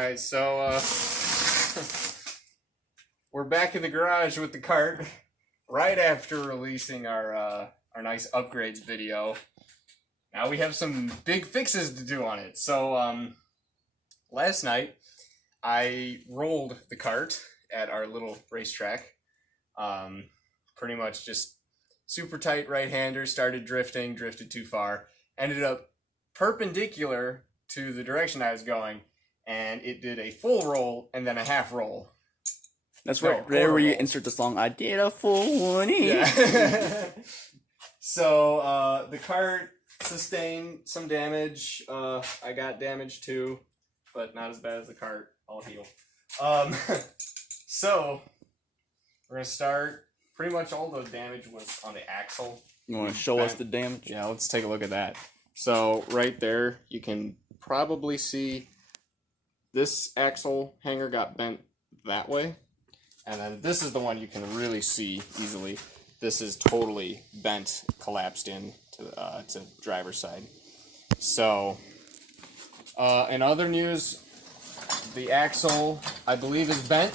Alright, so we're back in the garage with the cart right after releasing our nice upgrades video. Now we have some big fixes to do on it. So last night I rolled the cart at our little racetrack. Pretty much just super tight right-hander, started drifted too far, ended up perpendicular to the direction I was going, and it did a full roll and then a half roll. That's right there where you insert the song, I did a full 180. Yeah. So the cart sustained some damage. I got damage too, but not as bad as the cart. I'll heal. So we're gonna start. Pretty much all the damage was on the axle. You want to show us the damage? Yeah, let's take a look at that. So right there, you can probably see this axle hanger got bent that way. And then this is the one you can really see easily. This is totally bent, collapsed in to driver's side. So, in other news, the axle, I believe, is bent,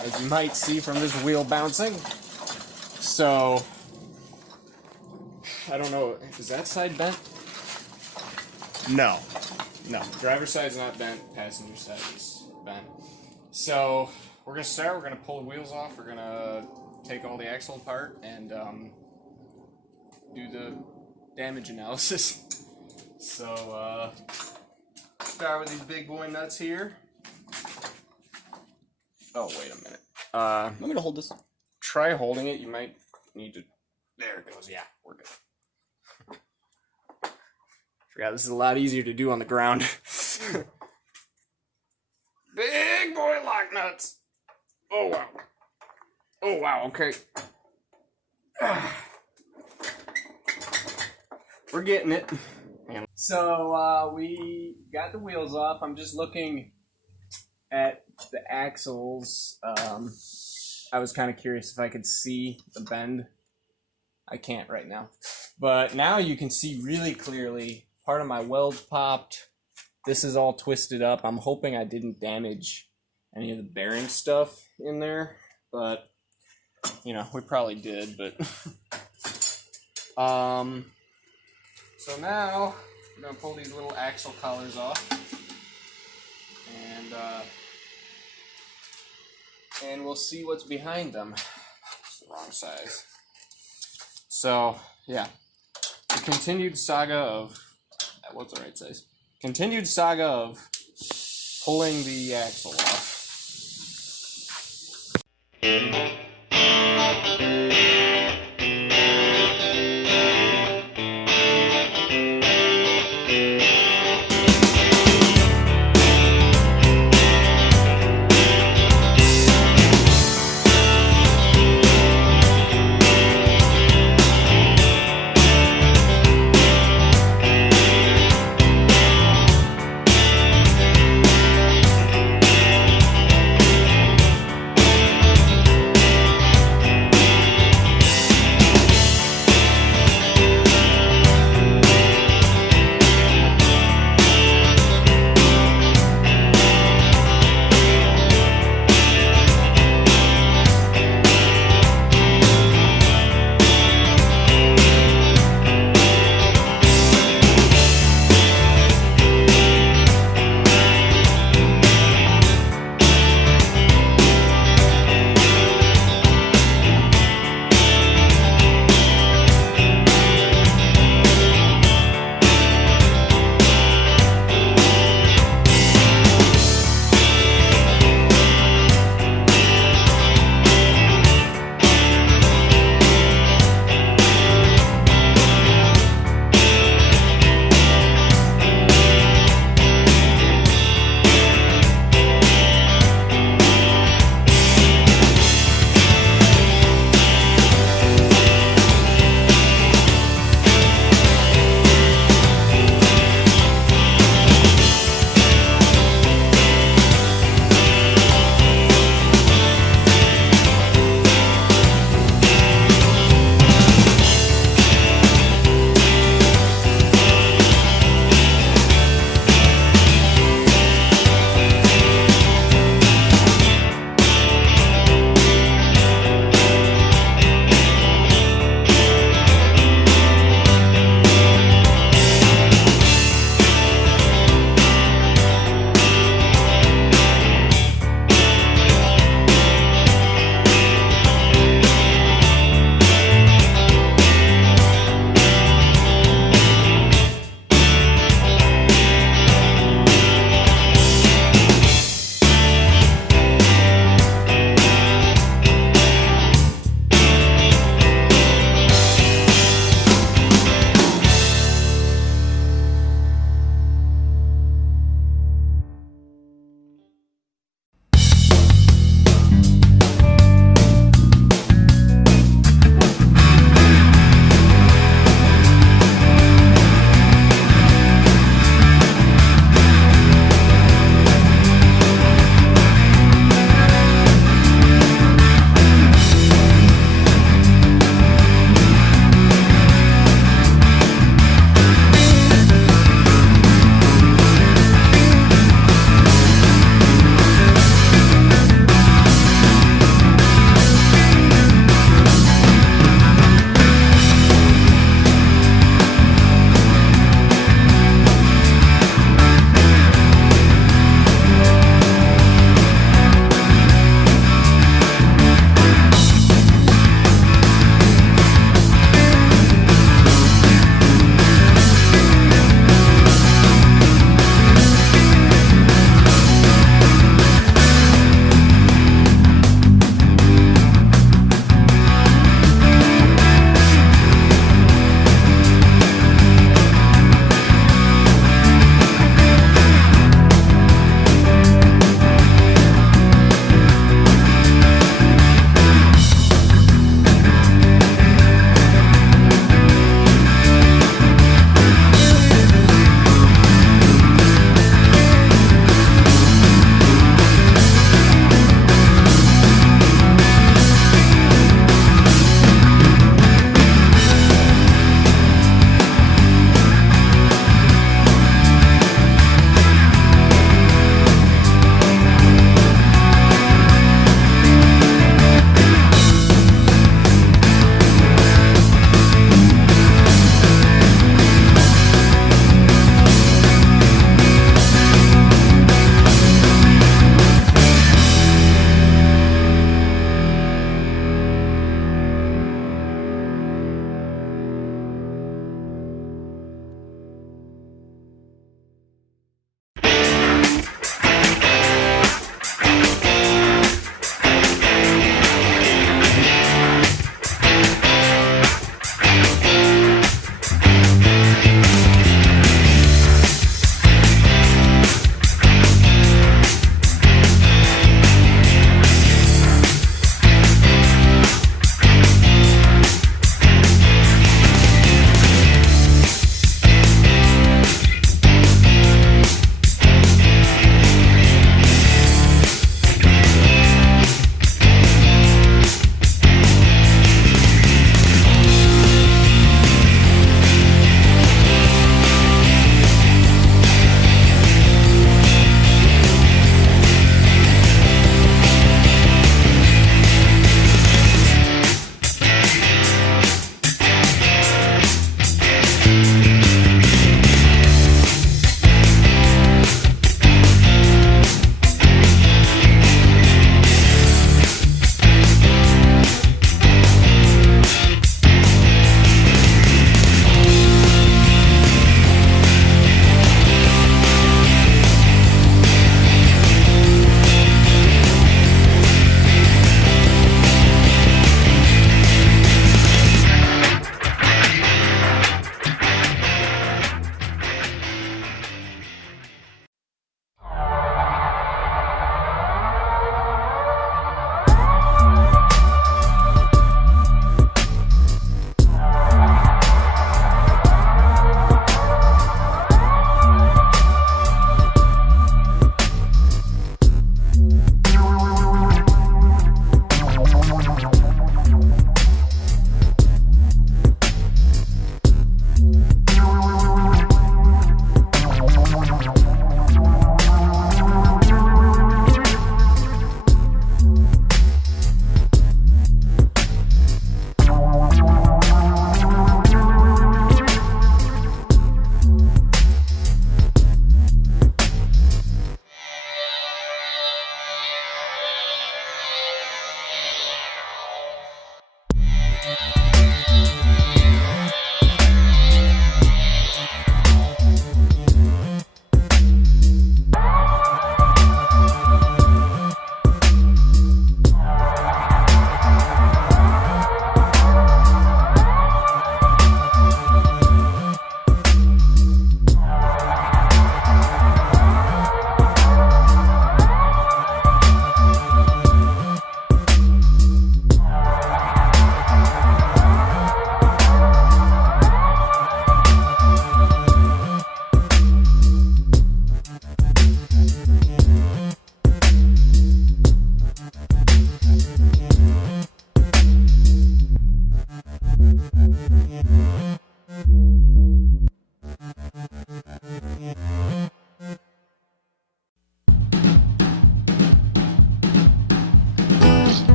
as you might see from this wheel bouncing. So, I don't know, is that side bent? No. Driver's side's not bent, passenger side is bent. So, we're going to start, we're going to pull the wheels off, we're going to take all the axle apart and do the damage analysis. So, start with these big boy nuts here. Oh, wait a minute. Want me to hold this? Try holding it, you might need to... There it goes, yeah, we're good. Forgot this is a lot easier to do on the ground. Big boy lock nuts! Oh, wow. Oh, wow, okay. We're getting it. So, we got the wheels off. I'm just looking at the axles. I was kind of curious if I could see the bend. I can't right now. But now you can see really clearly. Part of my welds popped. This is all twisted up. I'm hoping I didn't damage any of the bearing stuff in there. But, you know, we probably did. But, so now, I'm going to pull these little axle collars off. And we'll see what's behind them. It's the wrong size. So, yeah. The continued saga of... What's the right size? Continued saga of pulling the axle off.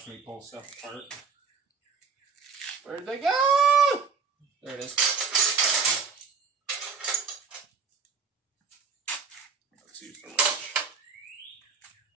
watch me pull stuff apart. Where'd they go? There it is.